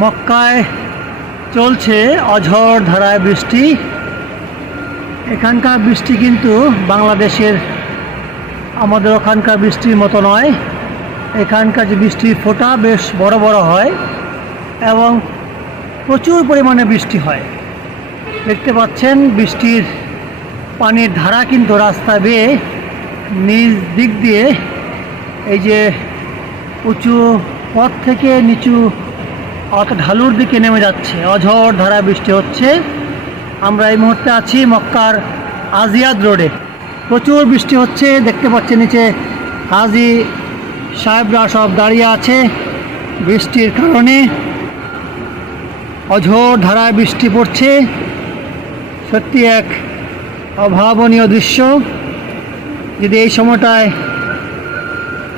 মক্কায় চলছে অঝড় ধারায় বৃষ্টি। এখানকার বৃষ্টি কিন্তু বাংলাদেশের, আমাদের ওখানকার বৃষ্টির মতো নয়। এখানকার যে বৃষ্টির ফোঁটা বেশ বড় বড় হয় এবং প্রচুর পরিমাণে বৃষ্টি হয়। দেখতে পাচ্ছেন বৃষ্টির পানির ধারা কিন্তু রাস্তা বেয়ে নিচ দিক দিয়ে এই যে উঁচু পথ থেকে নিচু অত ঢালুর দিকে নেমে যাচ্ছে। অঝড় ধারা বৃষ্টি হচ্ছে। আমরা এই মুহূর্তে আছি মক্কার আজিয়াদ রোডে। প্রচুর বৃষ্টি হচ্ছে, দেখতে পাচ্ছি নিচে হাজি সাহেবরা সব দাঁড়িয়ে আছে বৃষ্টির কারণে। অঝড় ধারায় বৃষ্টি পড়ছে। সত্যি এক অভাবনীয় দৃশ্য। যদি এই সময়টায়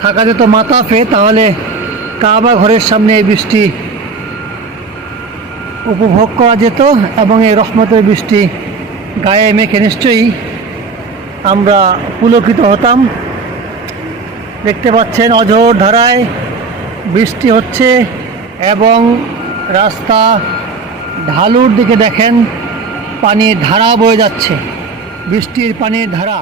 থাকা যেত মাতাফে, তাহলে কাবা ঘরের সামনে এই বৃষ্টি উপভোগ করা যেত এবং এই রহমতের বৃষ্টি গায়ে মেখে নিশ্চয়ই আমরা পুলকিত হতাম। দেখতে পাচ্ছেন অঝোর ধারায় বৃষ্টি হচ্ছে এবং রাস্তা ঢালুর দিকে দেখেন, পানির ধারা বয়ে যাচ্ছে। বৃষ্টির পানির ধারা